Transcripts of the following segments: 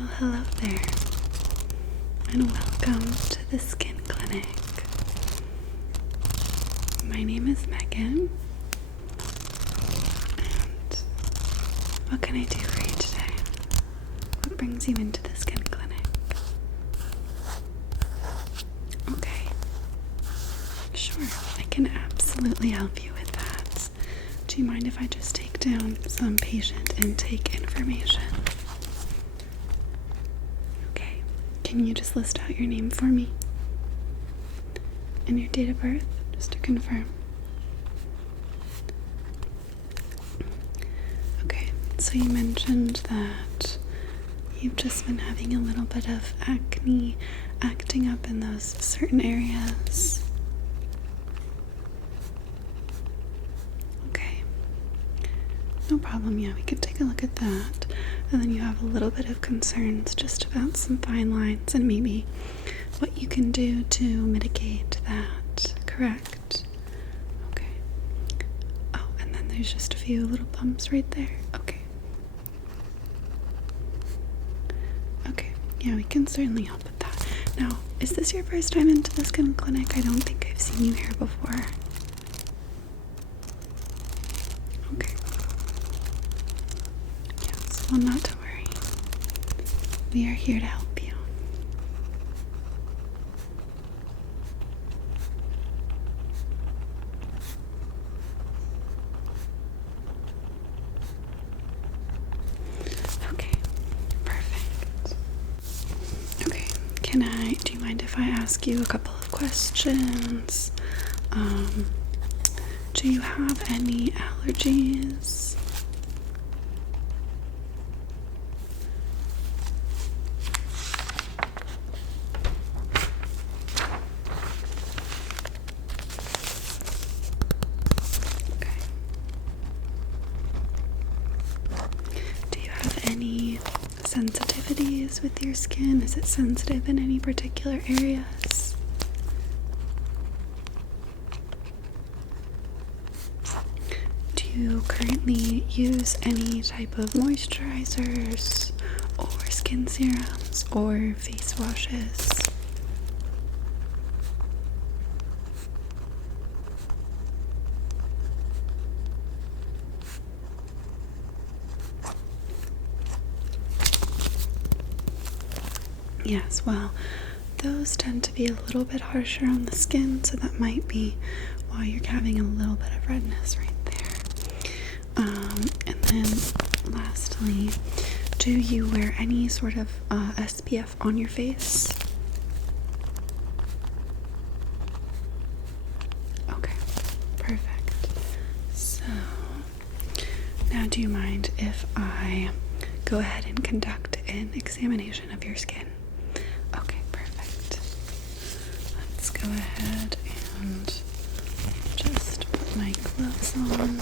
Well, hello there, and welcome to the Skin Clinic. My name is Megan, and what can I do for you today? What brings you into the Skin Clinic? Okay, sure, I can absolutely help you with that. Do you mind if I just take down some patient intake information? Okay, can you just list out your name for me? And your date of birth, just to confirm. Okay, so you mentioned that you've just been having a little bit of acne acting up in those certain areas. Okay, no problem. Yeah, we could take a look at that. And then you have a little bit of concerns just about some fine lines and maybe what you can do to mitigate that, correct? Okay. Oh, and then there's just a few little bumps right there. Okay. Okay, yeah, we can certainly help with that. Now, is this your first time into the Skin Clinic? I don't think I've seen you here before. Okay. Yes, well, not to worry. We are here to help you. Okay, perfect. Okay, do you mind if I ask you a couple of questions? Do you have any allergies? Okay. Do you have any sensitivities with your skin? Is it sensitive in any particular areas? Do you currently use any type of moisturizers or skin serums or face washes? Yes, well, those tend to be a little bit harsher on the skin, so that might be why you're having a little bit of redness right there. And then lastly, do you wear any sort of SPF on your face? Okay, perfect. So, now do you mind if I go ahead and conduct an examination of your skin? Okay, perfect. Let's go ahead and just put my gloves on.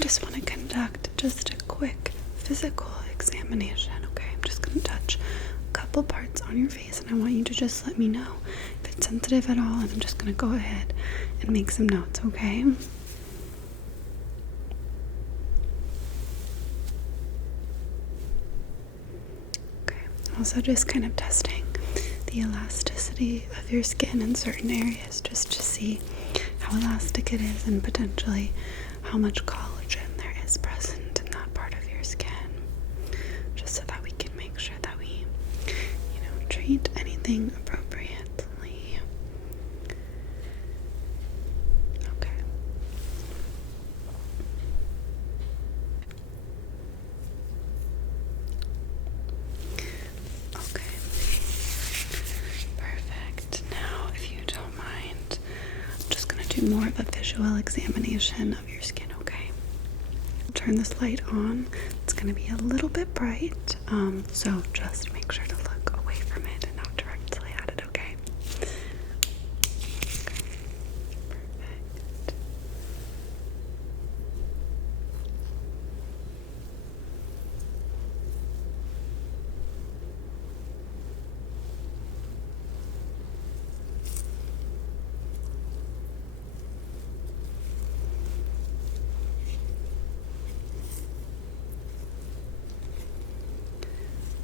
Just want to conduct just a quick physical examination, okay? I'm just going to touch a couple parts on your face, and I want you to just let me know if it's sensitive at all, and I'm just going to go ahead and make some notes, okay? Okay, also just kind of testing the elasticity of your skin in certain areas just to see how elastic it is and potentially how much collagen there is present in that part of your skin, just so that we can make sure that we, treat anything appropriately. Okay. Okay. Perfect. Now, do more of a visual examination of your skin, okay? Turn this light on. It's going to be a little bit bright, so just make sure to look away from it and not directly at it, okay? Perfect.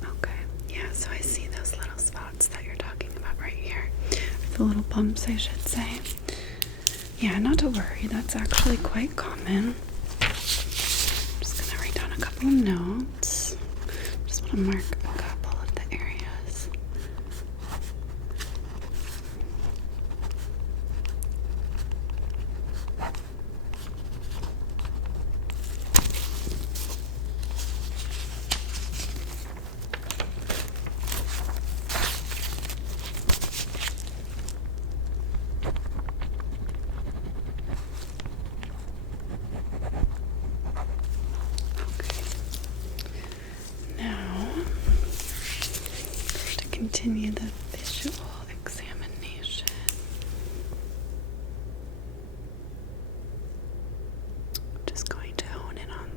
Okay, yeah, so I see those little spots that you're talking about right here. The little bumps, I should say. Yeah, not to worry, that's actually quite common. I'm just gonna write down a couple of notes. Just want to mark a couple of the areas. Now, to continue the visual examination, I'm just going to hone in on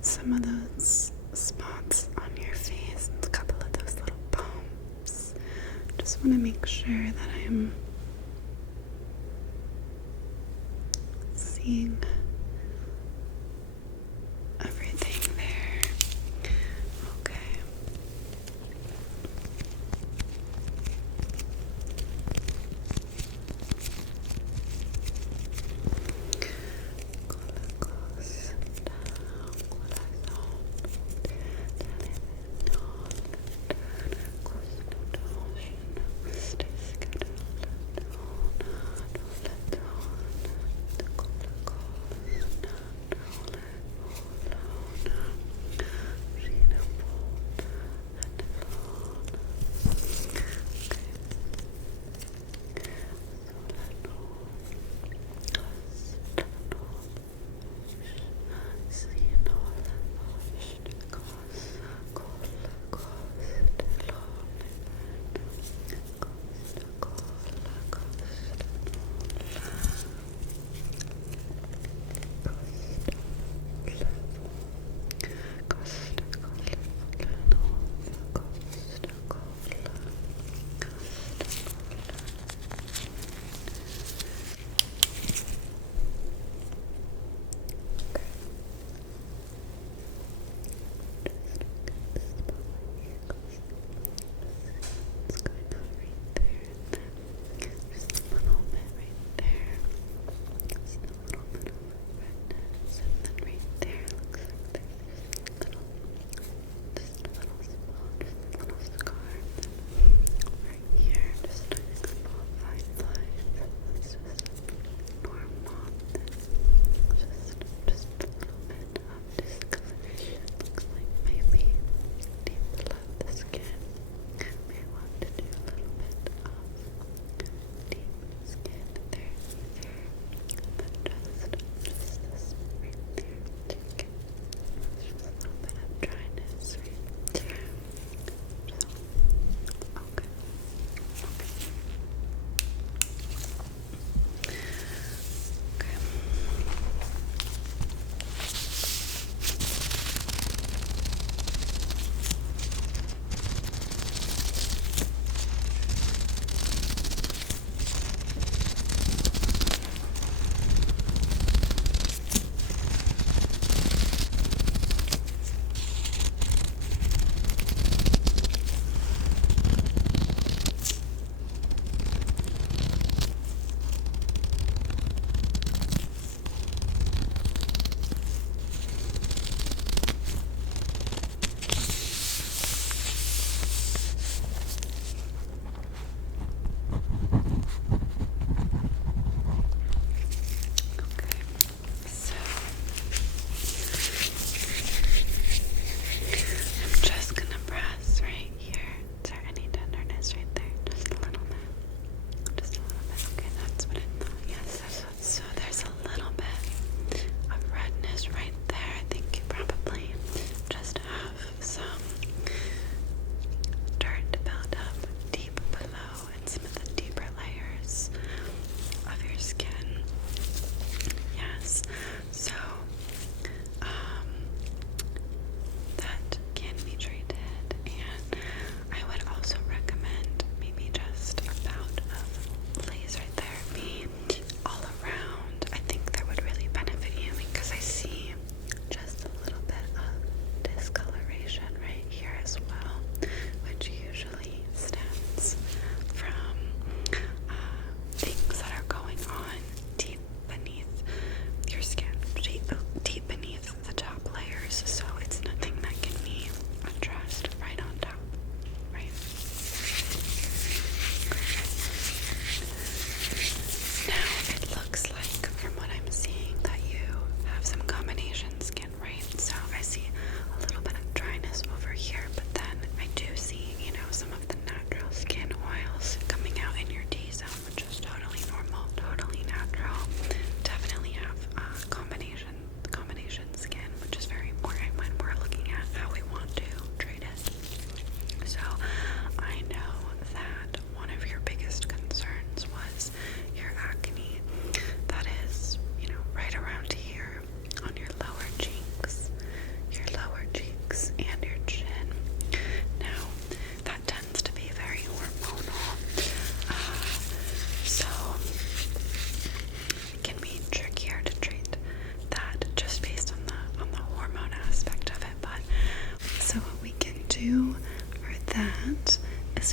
some of those spots on your face and a couple of those little bumps. Just want to make sure that I'm seeing everything there. Okay.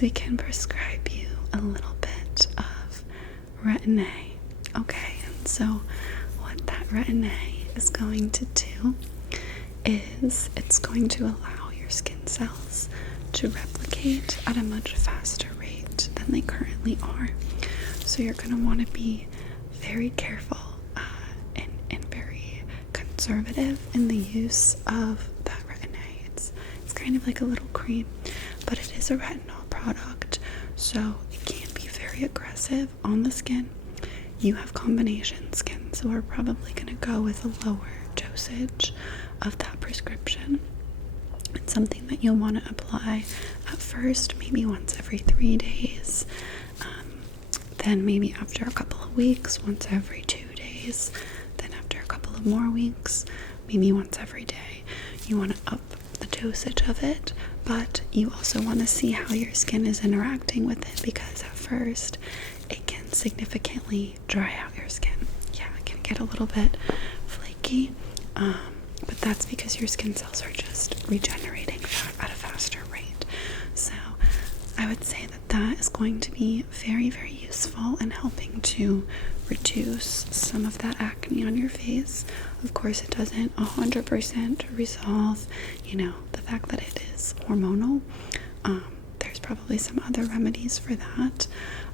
we can prescribe you a little bit of retin-A. Okay, and so what that retin-A is going to do is it's going to allow your skin cells to replicate at a much faster rate than they currently are. So you're going to want to be very careful and very conservative in the use of that retin-A. It's kind of like a little cream, but it is a retinol product, so it can be very aggressive on the skin. You have combination skin, so we're probably going to go with a lower dosage of that prescription. It's something that you'll want to apply at first, maybe once every 3 days, then maybe after a couple of weeks, once every 2 days, then after a couple of more weeks, maybe once every day. You want to up the dosage of it, but you also want to see how your skin is interacting with it, because at first it can significantly dry out your skin. Yeah, it can get a little bit flaky, but that's because your skin cells are just regenerating at a faster rate. So I would say that that is going to be very, very useful in helping to reduce some of that acne on your face. Of course, it doesn't 100% resolve, the fact that it is hormonal. There's probably some other remedies for that,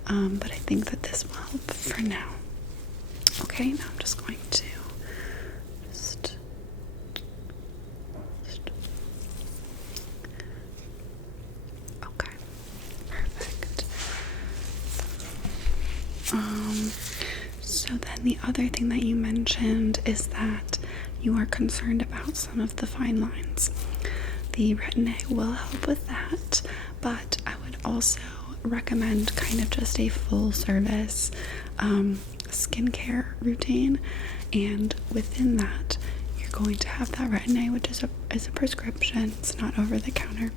but I think that this will help for now. Okay, now I'm just going to okay, perfect. So then the other thing that you mentioned is that you are concerned about some of the fine lines. The retin-A will help with that, but I would also recommend kind of just a full service skincare routine, and within that you're going to have that retin-A, which is a prescription. It's not over the counter.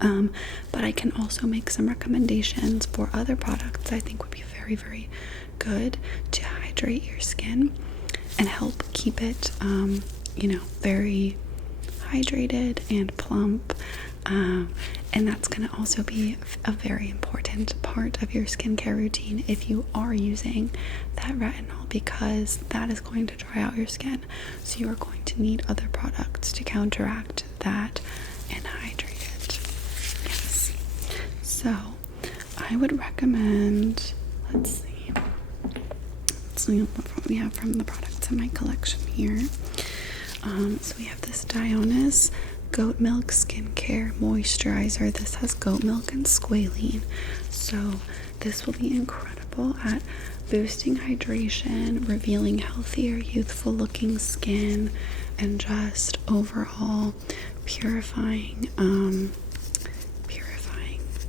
But I can also make some recommendations for other products I think would be very, very good to hydrate your skin and help keep it, very hydrated and plump. And that's going to also be a very important part of your skincare routine if you are using that retinol, because that is going to dry out your skin. So you are going to need other products to counteract that and hydrate it. Yes. So I would recommend, let's see what we have from the products in my collection here. So we have this Dionys Goat Milk Skincare Moisturizer. This has goat milk and squalene, so this will be incredible at boosting hydration, revealing healthier, youthful looking skin, and just overall purifying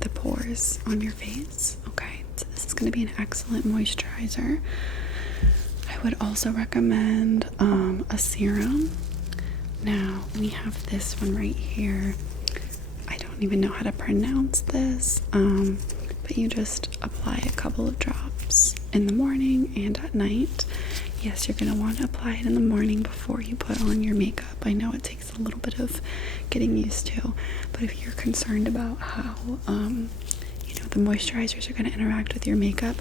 the pores on your face. Okay, so this is going to be an excellent moisturizer. I would also recommend a serum. Now we have this one right here. I don't even know how to pronounce this, but you just apply a couple of drops in the morning and at night. Yes, you're going to want to apply it in the morning before you put on your makeup. I know it takes a little bit of getting used to, but if you're concerned about how the moisturizers are going to interact with your makeup,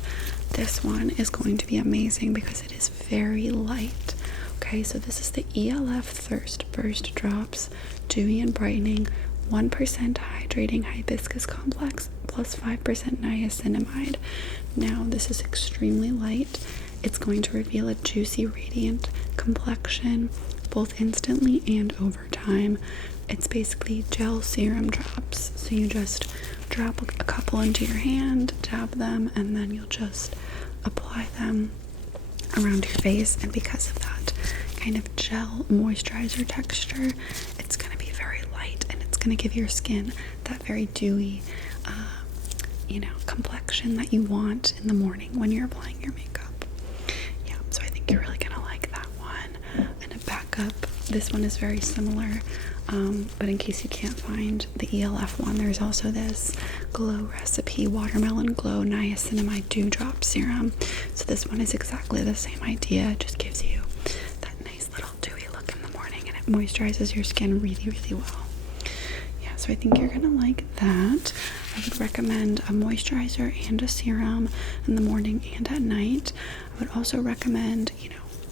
this one is going to be amazing because it is very light. Okay, so this is the ELF Thirst Burst Drops Dewy and Brightening 1% Hydrating Hibiscus Complex plus 5% Niacinamide. Now, this is extremely light. It's going to reveal a juicy, radiant complexion both instantly and over time. It's basically gel serum drops. So you just drop a couple into your hand, dab them, and then you'll just apply them around your face. And because of that kind of gel moisturizer texture, it's going to be very light, and it's going to give your skin that very dewy complexion that you want in the morning when you're applying your makeup. Yeah, so I think you're really going to like that one. And a backup, this one is very similar, but in case you can't find the ELF one, there's also this Glow Recipe Watermelon Glow Niacinamide Dewdrop Serum. So this one is exactly the same idea. It just gives you that nice little dewy look in the morning, and it moisturizes your skin really, really well. Yeah, so I think you're gonna like that. I would recommend a moisturizer and a serum in the morning and at night. I would also recommend,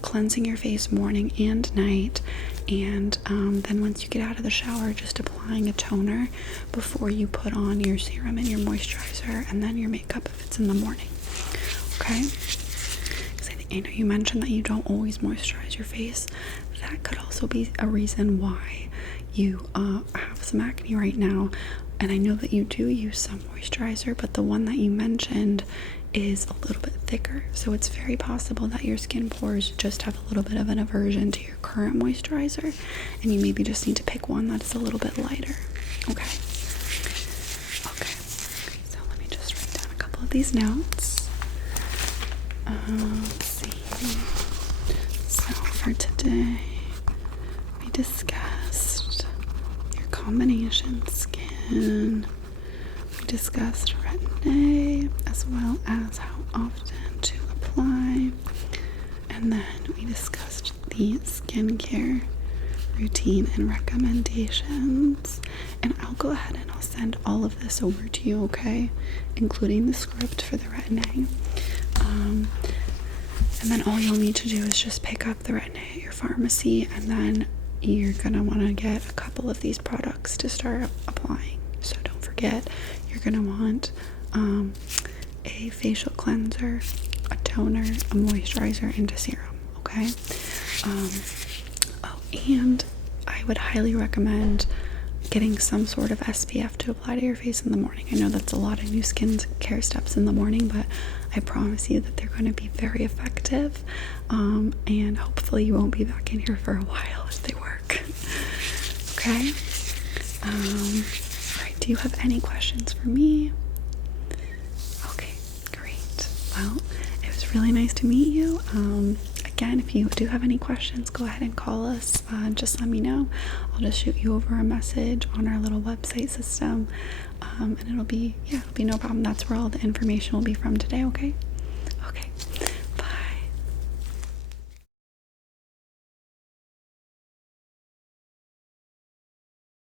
cleansing your face morning and night, and then once you get out of the shower, just applying a toner before you put on your serum and your moisturizer, and then your makeup if it's in the morning. Okay? Because I know you mentioned that you don't always moisturize your face. That could also be a reason why you have some acne right now. And I know that you do use some moisturizer, but the one that you mentioned is a little bit thicker, so it's very possible that your skin pores just have a little bit of an aversion to your current moisturizer, and you maybe just need to pick one that is a little bit lighter. Okay, so let me just write down a couple of these notes. Let's see. So for today, we discussed your combination skin. We discussed Retin-A, as well as how often to apply, and then we discussed the skincare routine and recommendations. And I'll go ahead and I'll send all of this over to you, okay, including the script for the Retin-A. And then all you'll need to do is just pick up the Retin-A at your pharmacy, and then you're gonna want to get a couple of these products to start applying. So don't forget, you're gonna want a facial cleanser, a toner, a moisturizer, and a serum. Okay. And I would highly recommend getting some sort of SPF to apply to your face in the morning. I know that's a lot of new skin care steps in the morning, but I promise you that they're going to be very effective, and hopefully you won't be back in here for a while if they work. Okay. All right, do you have any questions for me? Okay, great. Well, it was really nice to meet you. Again, if you do have any questions, go ahead and call us. Just let me know. I'll just shoot you over a message on our little website system, and it'll be no problem. That's where all the information will be from today, okay?